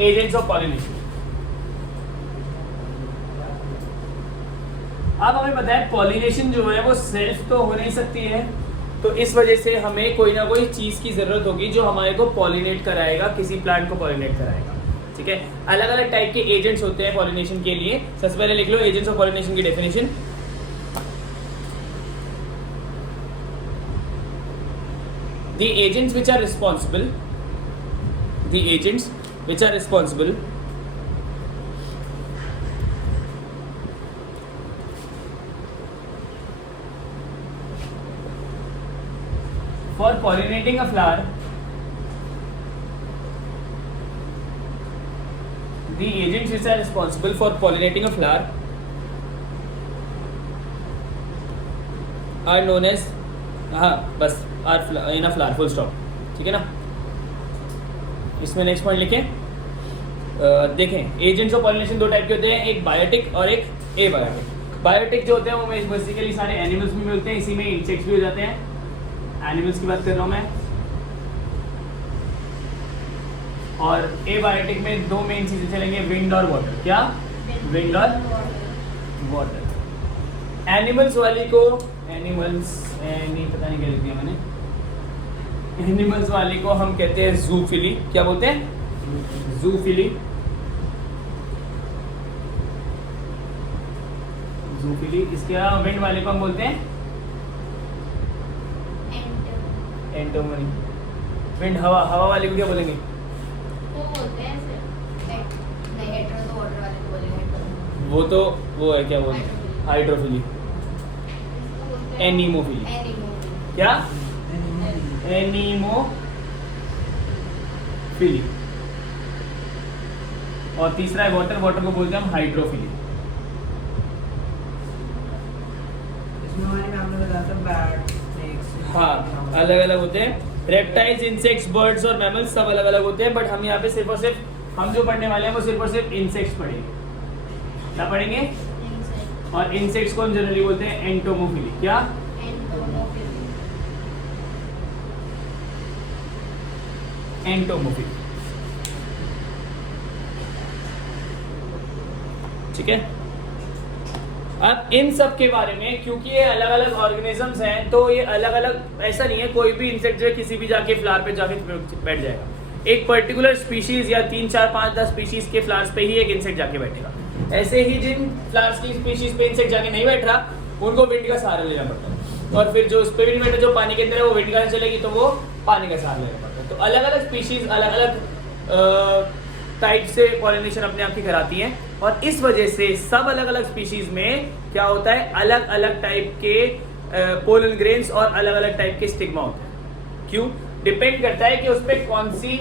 Agents of pollination. अब हमें पता है पॉलिनेशन जो है वो सेल्फ तो हो नहीं सकती है, तो इस वजह से हमें कोई ना कोई चीज़ की ज़रूरत होगी जो हमारे को पॉलिनेट कराएगा, किसी प्लांट को पॉलिनेट कराएगा। ठीक है, अलग अलग टाइप के एजेंट्स होते हैं पॉलिनेशन के लिए। सबसे पहले लिख लो एजेंट्स ऑफ पॉलिनेशन की definition. The agents which are responsible for pollinating a flower, the agents which are responsible for pollinating a flower are known as, हाँ बस, are in a flower, full stop. ठीक है ना, इसमें next point लिखें। देखें agents of pollination दो type के होते हैं, एक बायोटिक और एक एबायोटिक। बायोटिक जो होते हैं वो बेसिकली सारे एनिमल्स में मिलते हैं, इसी में इंसेक्ट्स भी हो जाते हैं। एनिमल्स की बात कर रहा हूँ मैं। और एबायोटिक में दो मेन चीजें चलेंगे, विंड और वाटर। क्या? विंड और वाटर। एनिमल्स वाली को पता नहीं क्या लिख दिया मैंने। एनिमल्स वाली को हम कहते हैं जूफिली। क्या बोलते हैं? जूफिली। इसके अलावा विंड वाले को हम बोलते हैं एंटोमनी। विंड हवा वाले को क्या बोलेंगे? वो बोलते हैं नहीं, हेटेरो तो वाटर वाले को बोलेंगे। वो है, क्या बोलते हैं? हाइड्रोफिली। एनीमोफिली। क्या? एनीमोफिली। और तीसरा है वाटर को बोलते हैं हम हाइड्रोफिली। हाँ, अलग अलग होते हैं। रेप्टाइल्स, इंसेक्ट्स, बर्ड्स और मैमल्स सब अलग अलग होते हैं, बट हम यहाँ पे सिर्फ और सिर्फ हम जो पढ़ने वाले हैं वो सिर्फ और सिर्फ इंसेक्ट्स पढ़ेंगे। क्या पढ़ेंगे? और इंसेक्ट्स को हम जनरली बोलते हैं एंटोमोफिली। क्या? एंटोमोफिली। ठीक है, अब इन सब के बारे में, क्योंकि ये अलग अलग ऑर्गेनिजम्स हैं, तो ये अलग अलग, ऐसा नहीं है कोई भी इंसेक्ट जो है किसी भी जाके फ्लावर पे जाके बैठ जाएगा। एक पर्टिकुलर स्पीशीज या 3, 4, 5, 10 स्पीशीज के फ्लावर्स पे ही एक इंसेक्ट जाके बैठेगा। ऐसे ही जिन फ्लावर्स की स्पीशीज पे इंसेक्ट जाके नहीं बैठ रहा, उनको विंड का सहारा लेना पड़ता है। और फिर जो उस पे भी नहीं बैठा, जो पानी के अंदर है, वो विंड का चलेगी तो वो पानी का सहारा लेना पड़ता है। तो अलग अलग स्पीशीज अलग अलग टाइप से पॉलिनेशन अपने आप की कराती हैं, और इस वजह से सब अलग अलग स्पीशीज में क्या होता है, अलग अलग टाइप के पोलन ग्रेन्स और अलग अलग टाइप के स्टिग्मा होते हैं। क्यों? डिपेंड करता है कि उस पर कौन सी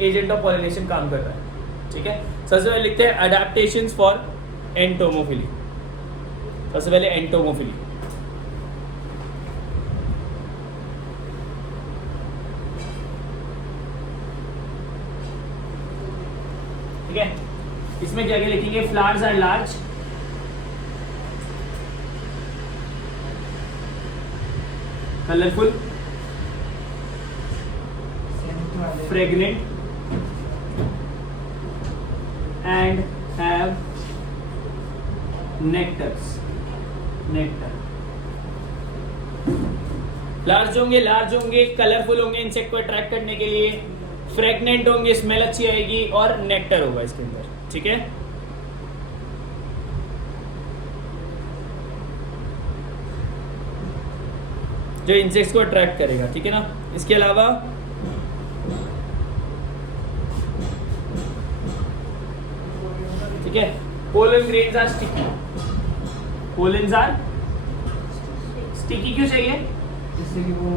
एजेंट ऑफ पॉलिनेशन काम कर रहा है। ठीक है, सबसे पहले लिखते हैं अडेप्टेशंस फॉर एंटोमोफिली। सबसे पहले एंटोमोफिली। ठीक है, इसमें क्या क्या लिखेंगे? Flowers are large, colourful, fragrant and have nectars. Large होंगे, कलरफुल होंगे इंसेक्ट को अट्रैक्ट करने के लिए, फ्रेग्नेंट होंगे, स्मेल अच्छी आएगी, और नेक्टर होगा इसके अंदर। ठीक है, जो इंसेक्ट्स को अट्रैक्ट करेगा। ठीक है ना, इसके अलावा ठीक है, pollen grains are sticky. Pollens are sticky क्यों चाहिए? जिससे कि वो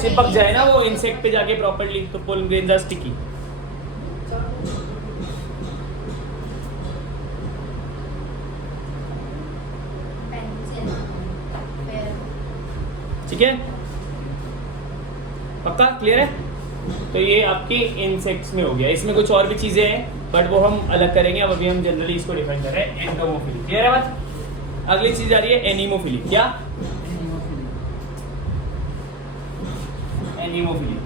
चिपक जाए ना वो इंसेक्ट पे जाके प्रॉपर्ली, तो पोलन ग्रेन्स आर स्टिकी। ठीक है, पक्का क्लियर है? तो ये आपकी इंसेक्ट्स में हो गया। इसमें कुछ और भी चीजें हैं, बट वो हम अलग करेंगे। अब अभी हम जनरली इसको डिफाइन कर रहे हैं, एंटोमोफिली। क्लियर है बात? अगली चीज आ रही है एनीमोफिली। क्या? एनीमोफिली।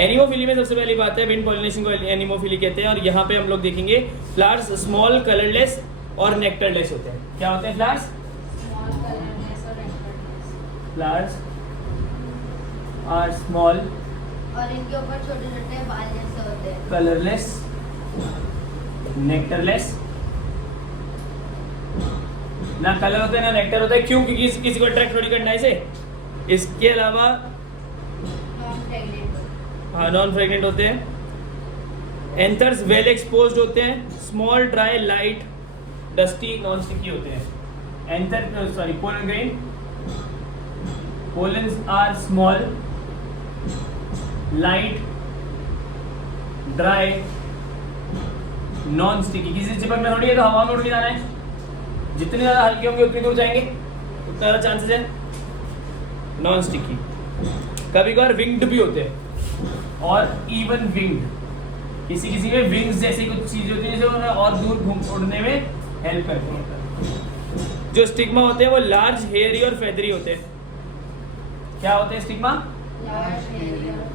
एनिमोफिली में सबसे पहली बात है विंड पॉलिनेशन को एनिमोफिली कहते हैं, और यहाँ पे हम लोग देखेंगे फ्लावर्स स्मॉल कलरलेस और नेक्टरलेस होते हैं। क्या होते हैं फ्लावर्स? स्मॉल कलरलेस और नेक्टरलेस। फ्लावर्स आर स्मॉल और इनके ऊपर छोटे छोटे बाल जैसे होते हैं। कलरलेस नेक्टरलेस, ना कलर होता है ना नेक्टर होता है। क्यों? क्योंकि किसी को अट्रैक्ट थोड़ी करना है इसे। इसके अलावा नॉन प्रेग्नेंट। हाँ नॉन फ्रेगनेंट होते हैं। एंथर्स वेल एक्सपोज्ड होते हैं। Small dry light dusty non sticky होते हैं। Anther sorry pollen grain, pollens are small light dry non sticky. किसी से चिपकना थोड़ी है, तो हवा में उड़ के जाना है। जितने ज्यादा हल्के होंगे उतनी दूर जाएंगे, उतना ज्यादा चांसेस है। Non sticky. कभी कभार विंग्ड भी होते हैं और इवन विंग्ड। किसी किसी में विंग्स जैसी कुछ चीज होती है जो उन्हें और दूर उड़ने में हेल्प करती है। जो स्टिग्मा होते हैं वो लार्ज हेयरी और फेदरी होते हैं। क्या होते हैं स्टिग्मा? लार्ज हेयर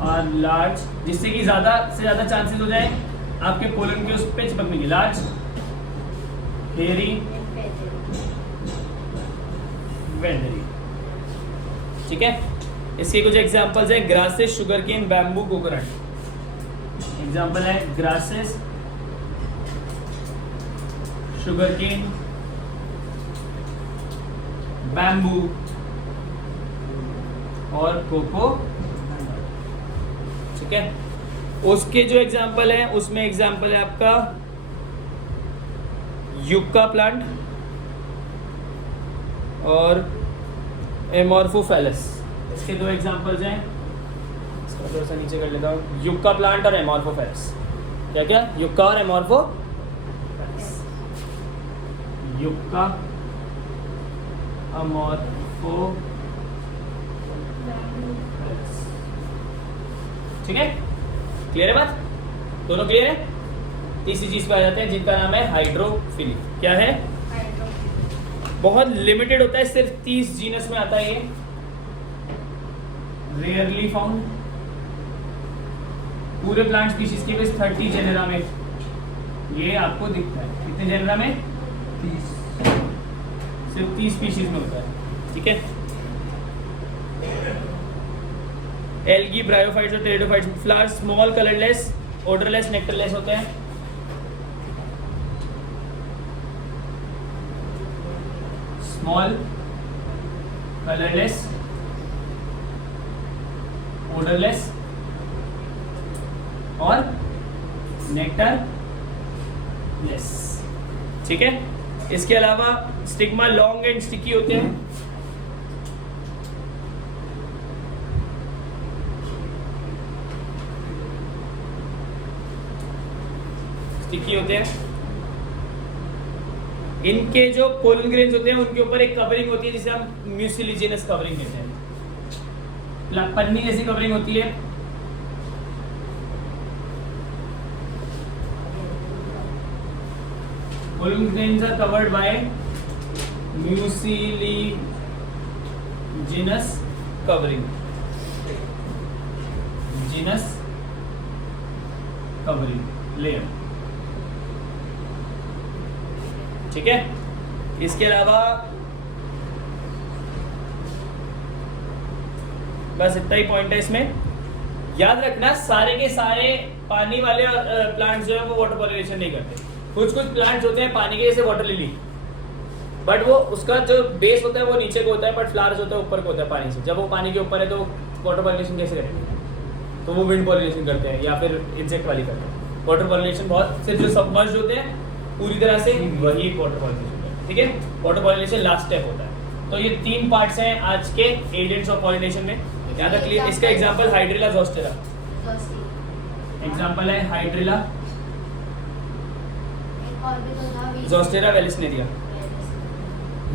और लार्ज, जिससे कि ज्यादा से ज्यादा चांसेस हो जाए आपके पोलन के उस पे चिपकने की। Large hairy feathery. ठीक है, इसके कुछ एग्जांपल्स हैं। Grasses, sugar cane, bamboo, coconut. Example है ग्रासेस, शुगर केन, बैम्बू और कोको। ठीक है, उसके जो एग्जांपल है उसमें एग्जांपल है आपका युक्का प्लांट और एमॉर्फोफेलस। इसके दो एग्जांपल्स हैं। इसको थोड़ा सा नीचे कर लेता हूँ। युक्का प्लांट और एमॉर्फोफेलस। क्या क्या? युक्का और एमॉर्फोफेलस। युक्का एमॉर्फोफेलस। ठीक है, क्लियर है बात? दोनों क्लियर है? तीसरी चीज पे आ जाते हैं जिनका नाम है हाइड्रोफिली। क्या है? बहुत लिमिटेड होता है, सिर्फ 30 जीनस में आता है ये। Rarely found. पूरे प्लांट स्पीशीज के बस 30 जेनेरा में ये आपको दिखता है। कितने जेनेरा में? 30। सिर्फ 30 स्पीशीज में होता है। ठीक है, एल्गी, ब्रायोफाइट्स और pteridophytes. Flowers small colourless odourless nectarless होते हैं। स्मॉल कलरलेस ओडरलेस और नेक्टरलेस। ठीक है, इसके अलावा स्टिग्मा लॉन्ग एंड स्टिकी होते हैं। स्टिकी होते हैं। इनके जो पोलन ग्रेन्स होते हैं उनके ऊपर एक कवरिंग होती है जिसे हम म्यूसिलिजिनस कवरिंग कहते हैं। पन्नी जैसी कवरिंग होती है। Pollen grains are covered by mucilaginous covering. जिनस कवरिंग लेयर। ठीक है, इसके अलावा बस इतना ही पॉइंट है इसमें। याद रखना सारे के सारे पानी वाले प्लांट्स जो है वो वाटर पॉलिनेशन नहीं करते। कुछ कुछ प्लांट्स होते हैं पानी के, जैसे वाटर लिली, बट वो उसका जो बेस होता है वो नीचे को होता है, बट फ्लावर्स होता है ऊपर को होता है पानी से। जब वो पानी के ऊपर है तो वाटर पॉलिनेशन कैसे करेंगे? तो वो विंड पॉलिनेशन करते हैं या फिर इंसेक्ट वाली करते हैं। वाटर पॉलिनेशन बहुत सिर्फ जो सबमर्ज्ड होते हैं पूरी तरह से वही वाटर पॉलिनेशन है। ठीक है, वाटर पॉलिनेशन लास्ट स्टेप होता है। तो ये 3 पार्ट्स हैं आज के एजेंट्स ऑफ पॉलिनेशन में। याद रखिए, इसका एग्जांपल हाइड्रिला जोस्टेरा। एग्जांपल है हाइड्रिला जोस्टेरा वेलिस्नेरिया।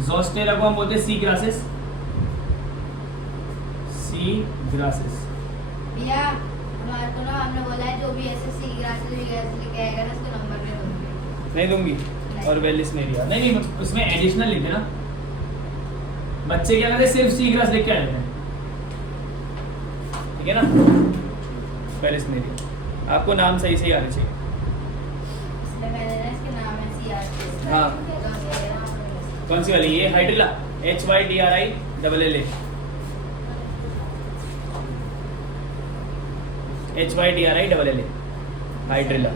जोस्टेरा को हम बोलते हैं सी ग्रासेस। सी ग्रासेस भैया हमारे को ना हमने बोला है जो भी ऐसे सी ग्रासेस लेके आएगा ना उसको नंबर में दूंगी। नहीं दूंगी। और वेलिस्नेरिया नहीं, उसमें एडिशनल लिखे ना। बच्चे क्या करते हैं, सिर्फ सी ग्रास लिख के आ जाते हैं। ठीक है ना, पहले सिनेरियो आपको नाम सही सही आने चाहिए। इसलिए मैंने ना इसके नाम है CR हाँ। कौन सी वाली, ये हाइड्रिला HYDRILLA, HYDRILLA हाइड्रिला,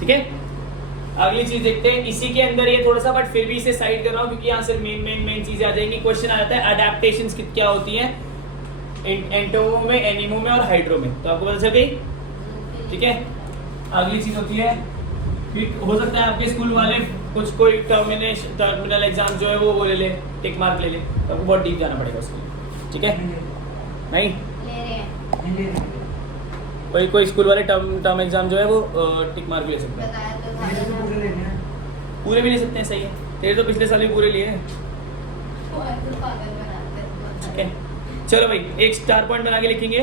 ठीक है। अगली चीज देखते हैं, इसी के अंदर ये थोड़ा सा, बट फिर भी इसे साइड कर रहा हूँ क्योंकि यहाँ से मेन चीजें आ जाएंगी। क्वेश्चन आ जाता है अडेप्टेशंस क्या होती हैं एंटोमो में, एनीमो में और हाइड्रो में, तो आपको पता चल गई, ठीक है। अगली चीज होती है कि हो सकता है आपके स्कूल वाले कुछ कोई टर्मिनल एग्जाम जो है वो ले ले, टिक मार्क ले ले, तो आपको बहुत डीप जाना पड़ेगा उसके लिए, ठीक है। नहीं ले रहे हैं, कोई स्कूल वाले टर्म एग्जाम जो है वो टिक मार्क ले सकता है, बताया तो था ना। पूरे भी ले सकते हैं, सही है। तेरे तो पिछले साल भी पूरे लिए हैं, वो ऐसे पागल बनाते हैं। ठीक है। चलो भाई, एक स्टार पॉइंट बना के लिखेंगे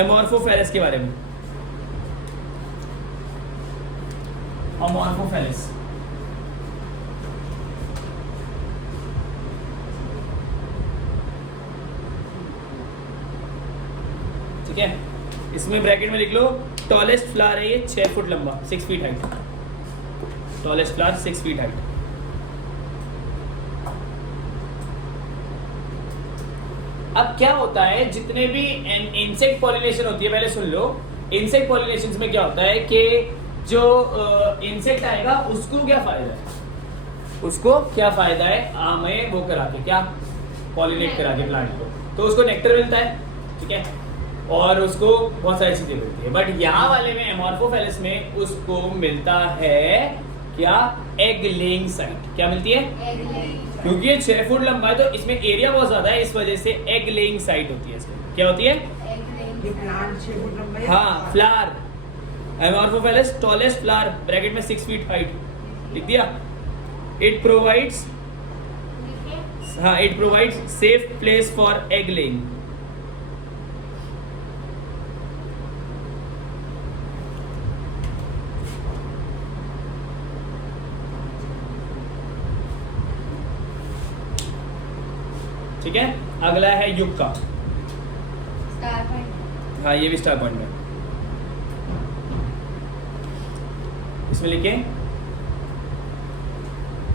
एमॉर्फोफेलस के बारे में। अमॉर्फोफेलस, ठीक है। इसमें ब्रैकेट में लिख लो टॉलेस्ट फ्लावर है ये 6 फुट लंबा, 6 feet height, tallest flower 6 feet height. अब क्या होता है, जितने भी इंसेक्ट पॉलिनेशन होती है, पहले सुन लो, इंसेक्ट पॉलिनेशन में क्या होता है कि जो इंसेक्ट आएगा उसको क्या फायदा है, उसको क्या फायदा है, हमें वो करा के, क्या पॉलिनेट करा के प्लांट को, तो उसको नेक्टर मिलता है, ठीक है, और उसको बहुत सारी चीजें मिलती है। बट यहाँ वाले में एमॉर्फोफेलस में उसको मिलता है क्या, एग लेइंग साइट। क्या मिलती है, एग लेइंग, क्योंकि ये 6 फुट लंबा है तो इसमें एरिया बहुत ज्यादा है, इस वजह से एग लेइंग साइट होती है इसमें। क्या होती है, एग लेइंग, ये प्लांट 6 फुट लंबा है। हाँ, फ्लावर, एमॉर्फोफेलस टॉलेस्ट फ्लावर, ब्रैकेट में 6 फीट हाइट लिख दिया। इट प्रोवाइड्स, ठीक है। हाँ, it provides safe place for egg laying. ठीक है। अगला है युक्का, स्टार पॉइंट, हाँ ये भी स्टार पॉइंट है, इसमें लिखे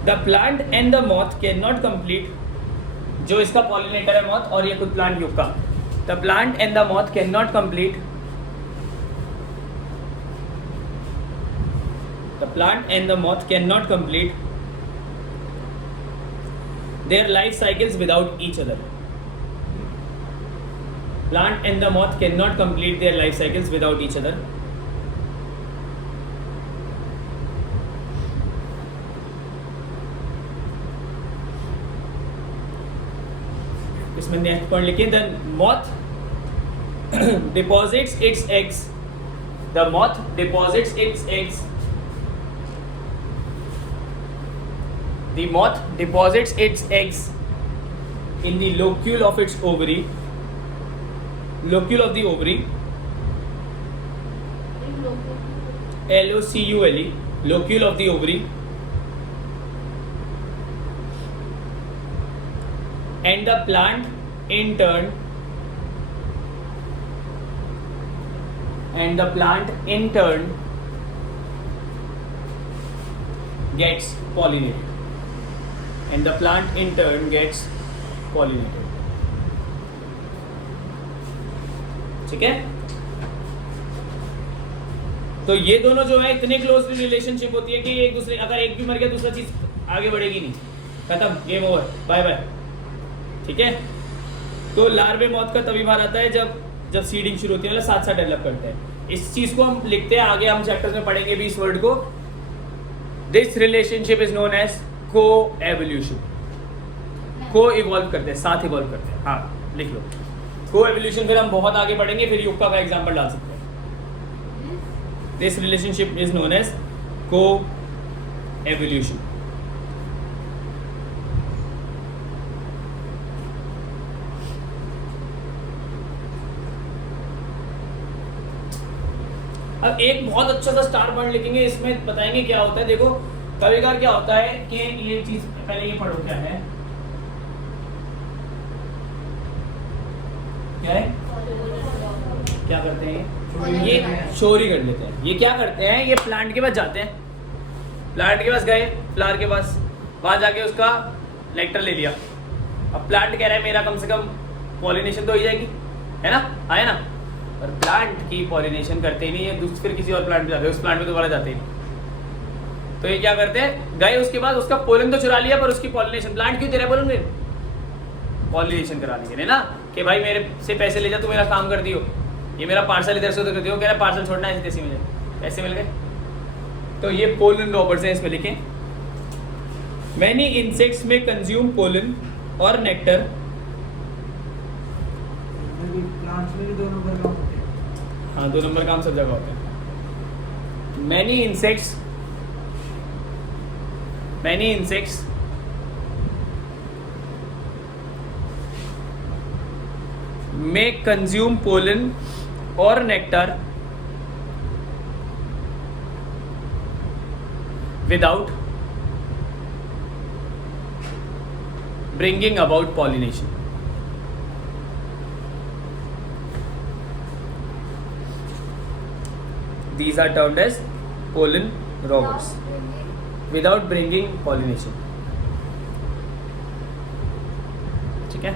the plant and the moth can not complete, जो इसका पॉलिनेटर है मॉथ और ये खुद plant yucca, the plant and the moth can not complete, the plant and the moth can not complete their life cycles without each other. Plant and the moth cannot complete their life cycles without each other. इसमें next point लिखिए, the moth deposits its eggs. The moth deposits its eggs. The moth deposits its eggs in the locule of its ovary. Locule of the ovary. LOCULE. Locule of the ovary. And the plant in turn. And the plant in turn gets pollinated. And the plant in turn gets pollinated. ठीक है। तो ये दोनों जो है इतने closely relationship होती है कि एक दूसरे, अगर एक भी मर गया दूसरा चीज आगे बढ़ेगी नहीं, खत्म, गेम ओवर, बाय बाय, ठीक है। तो लार्वे मौत का तभी बार आता है जब सीडिंग शुरू होती है, मतलब साथ साथ डेवलप करते हैं। इस चीज को हम लिखते हैं, आगे हम चैप्टर्स में पढ़ेंगे भी इस वर्ड को। This relationship is known as coevolution. Coevolve करते हैं, साथ इवॉल्व करते हैं, हाँ लिख लो को एवोल्यूशन। फिर हम बहुत आगे पढ़ेंगे, फिर युक्का का एग्जांपल डाल सकते हैं। This relationship is known as coevolution. अब एक बहुत अच्छा सा स्टार पॉइंट लिखेंगे, इसमें बताएंगे क्या होता है। देखो कभी कभार क्या होता है कि ये चीज पहले ये पढ़ो क्या है, क्या है, क्या करते हैं ये चोरी कर लेते हैं। ये क्या करते हैं, ये प्लांट के पास जाते हैं, प्लांट के पास गए, फ्लावर के पास, वहां जाके उसका नेक्टर ले लिया। अब प्लांट कह रहा है मेरा कम से कम पॉलिनेशन तो हो जाएगी, है ना, आए ना, पर प्लांट की पॉलिनेशन करते ही नहीं है, फिर किसी और प्लांट पे जाते हैं, उस प्लांट पे दोबारा जाते ही नहीं। तो ये क्या करते हैं, गए उसके बाद उसका पोलन तो चुरा लिया, पर उसकी पॉलिनेशन, प्लांट क्यों दे रहा है पोलन, पॉलिनेशन कराने के लिए ना, कि भाई मेरे से पैसे ले जा, तू मेरा काम कर दियो, ये मेरा पार्सल इधर से उधर कर दियो, कह रहा पार्सल छोड़ना है, ऐसे मिले, पैसे मिल गए। तो ये पोलन रॉबर्स हैं, इसमें लिखें मैनी इंसेक्ट्स में कंज्यूम पोलन और नेक्टर। प्लांट्स में भी 2 नंबर काम होते हैं। हाँ 2 नंबर काम सब जगह होते हैं। मैनी इंसेक्ट्स में कंज्यूम पोलन और nectar without bringing about pollination. These are termed as pollen robbers without bringing pollination. ठीक है,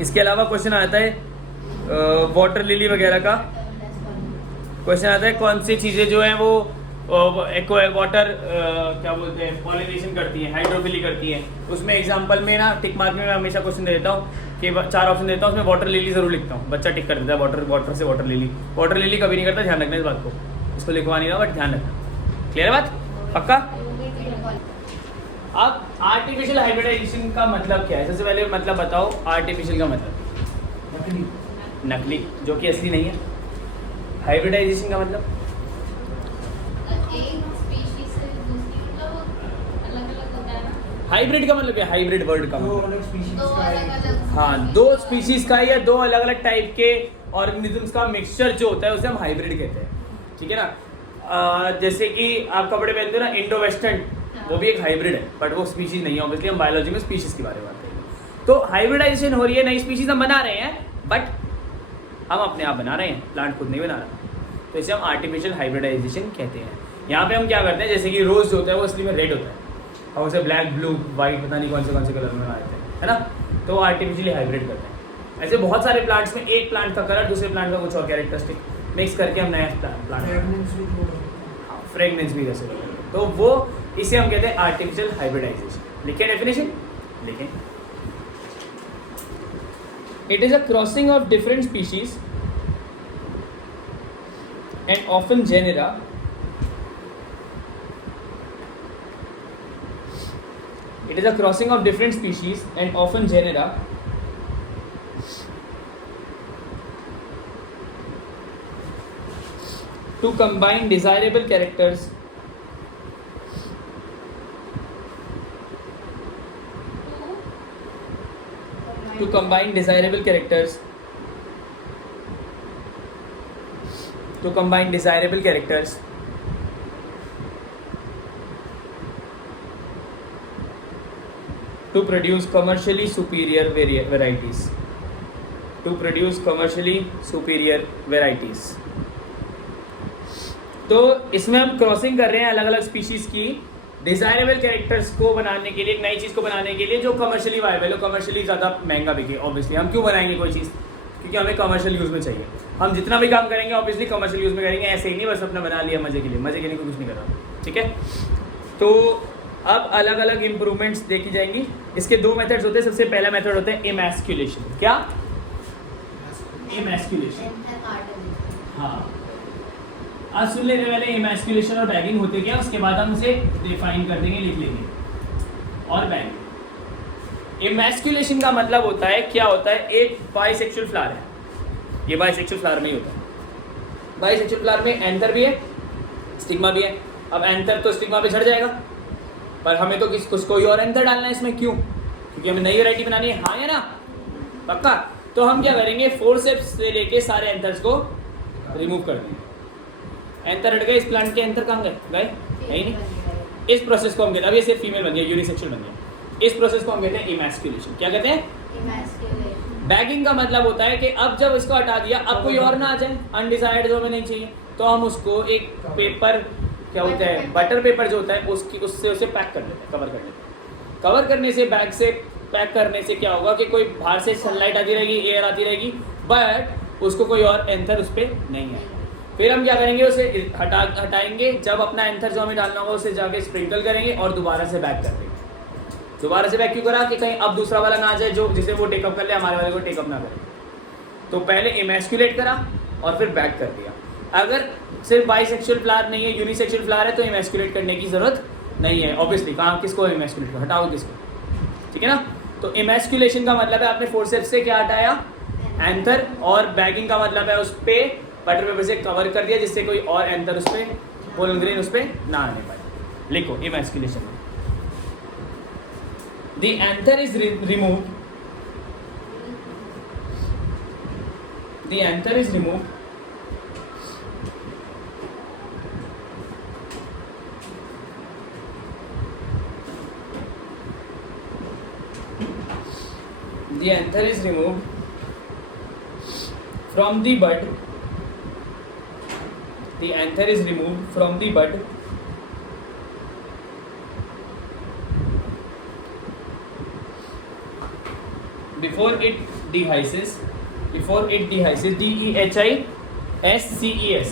इसके अलावा क्वेश्चन आता है वाटर लिली वगैरह का क्वेश्चन आता है, कौन सी चीजें जो है वो वाटर क्या बोलते हैं पॉलिनेशन करती हैं, हाइड्रोफिली करती हैं। उसमें एग्जांपल में ना टिक मार्क में मैं हमेशा क्वेश्चन दे देता हूँ कि 4 ऑप्शन देता हूँ, उसमें वाटर लिली जरूर लिखता हूँ, बच्चा टिक कर देता है वाटर से वाटर लिली कभी नहीं करता, ध्यान रखना इस बात को, इसको लिखवा नहीं रहा बट ध्यान रखना। क्लियर है बात, पक्का। अब आर्टिफिशियल हाइब्रिडाइजेशन का मतलब क्या है, सबसे पहले मतलब बताओ आर्टिफिशियल का मतलब, नकली जो कि असली नहीं है। हाइब्रिडाइजेशन का मतलब एक स्पीशीज से दूसरी मतलब अलग-अलग होता है ना। हाइब्रिड का मतलब क्या, हाइब्रिड वर्ड का दो मतलब अलग स्पीशीज दो का है। अलग-अलग हाँ 2 स्पीशीज का या 2 अलग अलग टाइप के ऑर्गेनिजम्स का मिक्सचर जो होता है उसे हम हाइब्रिड कहते हैं। ठीक है ना, जैसे कि आप कपड़े पहनते हो ना इंडो वेस्टर्न, वो भी एक हाइब्रिड है बट वो स्पीशीज नहीं है, ऑब्वियसली हम बायोलॉजी में स्पीशीज के बारे में बात करेंगे। तो हाइब्रिडाइजेशन हो रही है, नई स्पीशीज हम बना रहे हैं बट हम अपने आप बना रहे हैं, प्लांट खुद नहीं बना रहा, तो इसे हम आर्टिफिशियल हाइब्रिडाइजेशन कहते हैं। यहाँ पे हम क्या करते हैं, जैसे कि रोज जो होता है वो असली में रेड होता है और उसे ब्लैक ब्लू वाइट पता नहीं कौन से कलर में बनाते हैं, है ना, तो वो आर्टिफिशियली हाइब्रिड करते हैं। ऐसे बहुत सारे प्लांट्स में एक प्लांट का कलर दूसरे प्लांट का कुछ और कैरेक्टरिस्टिक मिक्स करके हम नया प्लांट, फ्रेगनेंस भी जैसे, तो वो इसे हम कहते हैं आर्टिफिशियल हाइब्रिडाइजेशन। लिखें डेफिनेशन, लिखें it is a crossing of different species and often genera it is a crossing of different species and often genera to combine desirable characters to combine desirable characters to combine desirable characters to produce commercially superior varieties, to produce commercially superior varieties। तो इसमें हम crossing कर रहे हैं अलग अलग species की desirable characters को बनाने के लिए, एक नई चीज को बनाने के लिए जो कमर्शियली वायबल हो, कमर्शियली ज्यादा महंगा बिके। ऑब्वियसली हम क्यों बनाएंगे कोई चीज, क्योंकि हमें कमर्शियल यूज में चाहिए। हम जितना भी काम करेंगे ऑब्वियसली कमर्शियल यूज में करेंगे, ऐसे ही नहीं बस अपना बना लिया मजे के लिए, मजे के लिए कुछ नहीं कर रहा। ठीक है, तो अब अलग अलग इंप्रूवमेंट्स देखी जाएंगी। इसके 2 मेथड्स होते हैं। सबसे पहला मेथड होता है इमैस्कुलेशन। क्या, इमैस्कुलेशन, हाँ आज सुन लेने वाले इमैस्कुलेशन और बैगिंग होते क्या, उसके बाद हम इसे डिफाइन कर देंगे, लिख लेंगे। और बैगिंग, इमैस्कुलेशन का मतलब होता है, क्या होता है, एक बाइसेक्सुअल फ्लावर है, ये बाइसेक्सुअल फ्लावर में ही होता है। बाइसेक्सुअल फ्लावर में एंथर भी है, स्टिग्मा भी है। अब एंथर तो स्टिग्मा पे झड़ जाएगा, पर हमें तो कुछ कोई और एंथर डालना है इसमें, क्यों, क्योंकि हमें नई वैरायटी बनानी है, हाँ या ना, पक्का। तो हम क्या करेंगे, फोर्सेप्स से लेके सारे एंथर्स को रिमूव कर देंगे। एंथर हट गए, इस प्लांट के एंथर कहाँ गए? है ही नहीं। इस प्रोसेस को हम कहते हैं, अब ये सिर्फ फीमेल बन गया, यूनिसेक्सुअल बन गया। इस प्रोसेस को हम कहते हैं इमैस्कुलेशन। क्या कहते हैं? इमैस्कुलेशन। बैगिंग का मतलब होता है कि अब जब इसको हटा दिया, अब कोई और ना आ जाए अनडिसाइडेड जो हमें नहीं चाहिए, तो हम उसको एक पेपर, क्या होता है, बटर पेपर जो होता है, उससे उसे पैक कर लेते हैं, कवर कर लेते हैं। कवर करने से, बैग से पैक करने से क्या होगा कि कोई बाहर से सनलाइट आती रहेगी, एयर आती रहेगी, बट उसको कोई और एंथर उस पर नहीं है। फिर हम क्या करेंगे, उसे हटाएंगे, जब अपना एंथर जो हमें डालना होगा उसे जाके स्प्रिंकल करेंगे और दोबारा से बैक कर देंगे। दोबारा से बैक क्यों करा? कि कहीं अब दूसरा वाला ना आ जाए जो जिसे वो टेकअप कर ले, हमारे वाले को टेकअप ना करे। तो पहले इमैस्कुलेट करा और फिर बैक कर दिया। अगर सिर्फ बाइसेक्सुअल फ्लावर नहीं है, यूनिसेक्सुअल फ्लावर है, तो इमैस्कुलेट करने की जरूरत नहीं है। ऑब्वियसली कहाँ किसको इमैस्कुलेट करो, हटाओ किसको, ठीक है ना। तो इमैस्कुलेशन का मतलब है आपने फोर्सेप्स से क्या हटाया? एंथर। और बैगिंग का मतलब है उस पर बटर पेपर से कवर कर दिया जिससे कोई और एंथर उस पर, पोलन ग्रेन उस पर ना आने पाए। लिखो emasculation. The anther is removed. The anther is removed. The anther is removed from the bud. The anther is removed from the bud. Before it dehisces, DEHISCES,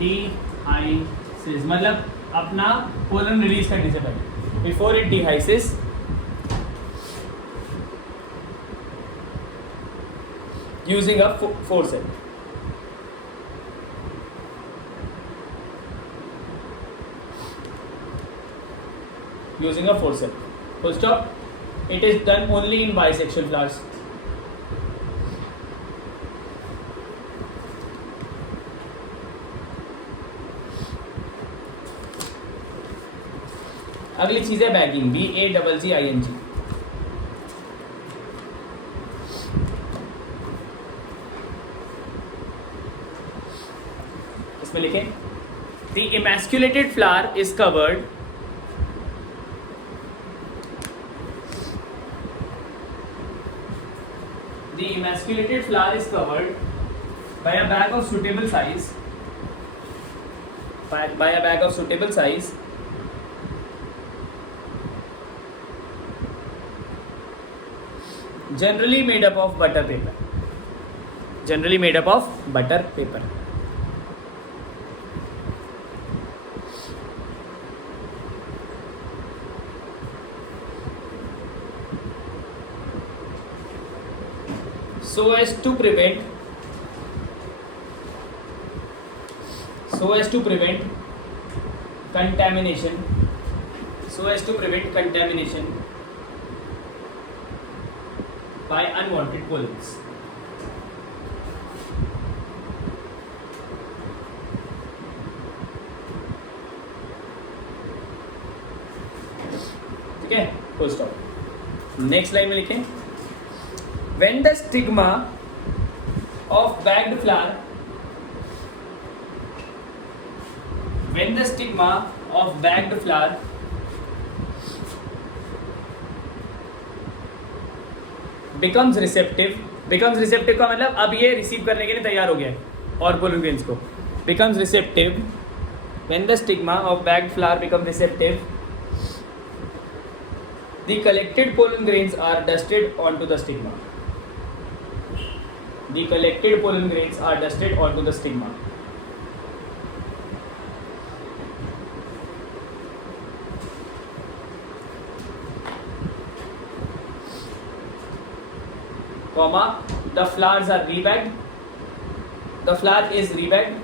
dehisces मतलब अपना पोलन रिलीज करने से पहले, before it dehisces, using a forceps. Using a forceps. Full stop. It is done only in bisexual flowers. अगली चीज है bagging, BAGGING। इसमें लिखें The emasculated flower is covered The emasculated flower is covered by a bag of suitable size. By a bag of suitable size. Generally made up of butter paper. Generally made up of butter paper. So as to prevent contamination by unwanted pollens. ठीक है, full stop. Next line में लिखें When the stigma of bagged flower becomes receptive का मतलब अब ये receive करने के लिए तैयार हो गया है और पोलन ग्रेन्स को। becomes receptive, when the stigma of bagged flower becomes receptive, the collected pollen grains are dusted onto the stigma. The collected pollen grains are dusted onto the stigma. Comma, the flowers are rebagged. The flower is rebagged.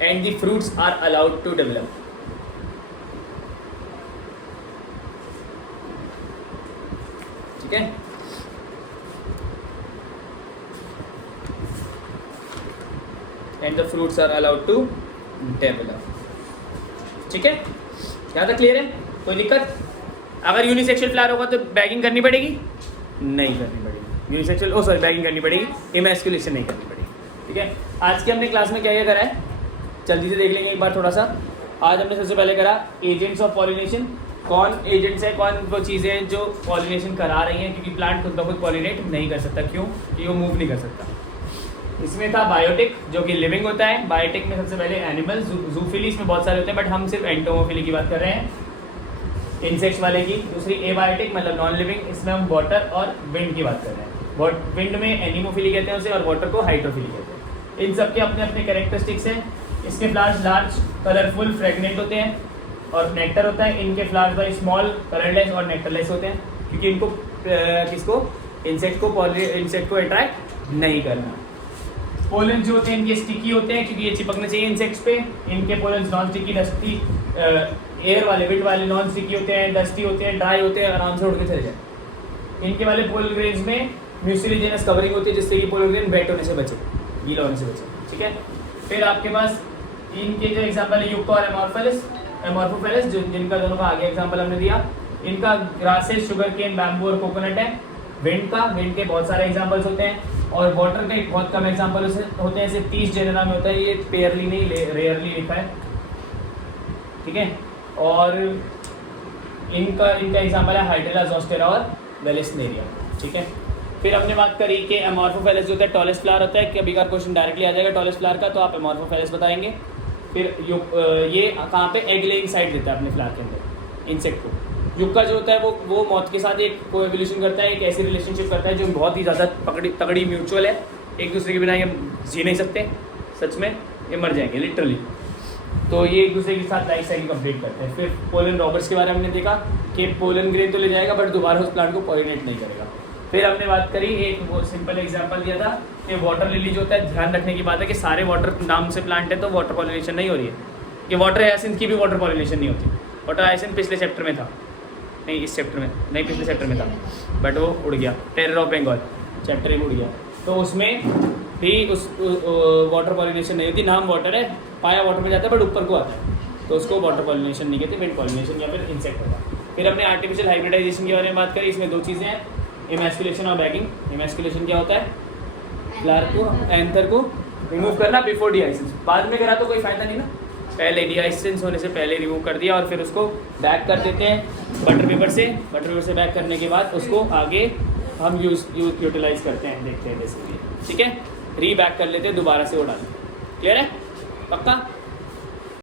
And the fruits are allowed to develop. ठीक है, and the fruits are allowed to develop. ठीक है, यहाँ तक clear है? कोई दिक्कत? अगर यूनिसेक्सुअल फ्लावर होगा तो बैगिंग करनी पड़ेगी, नहीं करनी पड़ेगी, यूनिसेक्सुअल सॉरी बैगिंग करनी पड़ेगी, इमैस्कुलेशन नहीं करनी पड़ेगी। ठीक है, आज के हमने क्लास में क्या क्या करा है जल्दी से देख लेंगे एक बार थोड़ा सा। आज हमने सबसे पहले करा एजेंट्स ऑफ पॉलिनेशन, कौन एजेंट्स हैं, कौन वो चीज़ें हैं जो पॉलिनेशन करा रही हैं, क्योंकि प्लांट खुद ब खुद पॉलिनेट नहीं कर सकता। क्यों? कि वो मूव नहीं कर सकता। इसमें था बायोटिक जो कि लिविंग होता है। बायोटिक में सबसे पहले एनिमल, जूफिली इसमें बहुत सारे होते हैं, बट हम सिर्फ एंटोमोफिली की बात कर रहे हैं, इंसेक्ट्स वाले की। दूसरी एबायोटिक मतलब नॉन लिविंग, इसमें हम वाटर और विंड की बात कर रहे हैं। विंड में एनिमोफिली कहते हैं उसे, और वाटर को हाइड्रोफिली कहते हैं। इन सब के अपने अपने कैरेक्टरिस्टिक्स हैं। इसके फ्लावर्स लार्ज, कलरफुल, फ्रेगनेंट होते हैं और नेक्टर होता है। इनके फ्लावर्स बाई स्मॉल, कलरलेस और नेक्टरलेस होते हैं, क्योंकि इनको किसको, इंसेक्ट को अट्रैक्ट नहीं करना। पोलन जो होते हैं इनके स्टिकी होते हैं, क्योंकि ये चिपकने चाहिए इंसेक्ट्स पे। इनके pollen non sticky, dusty, air वाले, विंड वाले नॉन स्टिकी होते हैं, डस्टी होते हैं, ड्राई होते हैं, आराम से उड़ के चले जाए। इनके वाले पोलन ग्रेन्स में म्यूसिलीजेनस कवरिंग होती है, जिससे कि पोलन ग्रेन वेट होने से बचे, गीला होने से बचे। ठीक है, फिर आपके पास इनके जो एग्जाम्पल है युक्का और एमॉर्फोफेलिस, जिनका दोनों का आगे एग्जाम्पल हमने दिया। इनका ग्रासेस, शुगर केन, बैम्बू और कोकोनट है। विंड के बहुत सारे एग्जाम्पल्स होते हैं, और वाटर के बहुत कम एग्जाम्पल होते हैं, सिर्फ 30 जेनेरा में होता है। ये पेयरली नहीं, रेयरली लिखा है। ठीक है, और इनका एग्जाम्पल है हाइड्रेला, जोस्टेरा और वेलिस्नेरिया। ठीक है, फिर हमने बात करी कि एमॉर्फोफेलिस जो होता है टॉलेस्ट फ्लावर होता है। कभी का क्वेश्चन डायरेक्टली आ जाएगा टॉलेस्ट फ्लावर का, तो आप एमॉर्फोफेलिस बताएंगे। फिर ये कहाँ पे एग लेइंग साइट देता है अपने फ्लावर के अंदर इंसेक्ट को। युक्का जो होता है वो मौत के साथ एक कोएवोल्यूशन करता है, एक ऐसी रिलेशनशिप करता है जो बहुत ही ज़्यादा तगड़ी म्यूचुअल है। एक दूसरे के बिना ये जी नहीं सकते, सच में ये मर जाएंगे लिटरली। तो ये एक दूसरे के साथ लाइफ साइकिल कंप्लीट करते हैं। फिर पोलन रॉबर्स के बारे में हमने देखा कि पोलन ग्रेन तो ले जाएगा, बट दोबारा उस प्लांट को पॉलिनेट नहीं करेगा। फिर हमने बात करी, एक वो सिंपल एग्जांपल दिया था कि वाटर लिली जो होता है, ध्यान रखने की बात है कि सारे वाटर नाम से प्लांट है तो वाटर पॉलिनेशन नहीं हो रही है। कि वाटर हायसिंथ की भी वाटर पॉलिनेशन नहीं होती। वाटर हायसिंथ पिछले चैप्टर में था, नहीं इस चैप्टर में नहीं, पिछले चैप्टर में था, बट वो उड़ गया। टेरर ऑफ बंगाल चैप्टर में उड़ गया, तो उसमें भी उस वाटर पॉलिनेशन नहीं होती। नाम वाटर है, पाया वाटर में जाता है, बट ऊपर को आता है, तो उसको वाटर पॉलिनेशन नहीं कहते, विंड पॉलिनेशन या फिर इंसेक्ट होगा। फिर हमने आर्टिफिशियल हाइब्रिडाइजेशन के बारे में बात करी। इसमें दो चीज़ें हैं, इमैस्कुलेशन और बैगिंग। इमैस्कुलेशन क्या होता है? फ्लावर को, एंथर को रिमूव करना बिफोर डीहाइसेंस। बाद में करा तो कोई फायदा नहीं ना, पहले डीहाइसेंस होने से पहले रिमूव कर दिया, और फिर उसको बैक कर देते हैं बटर पेपर से बैक करने के बाद उसको आगे हम यूटिलाइज करते हैं, देखते हैं बेसिकली। ठीक है, री बैक कर लेते हैं, दोबारा से वो डालें। क्लियर है? पक्का?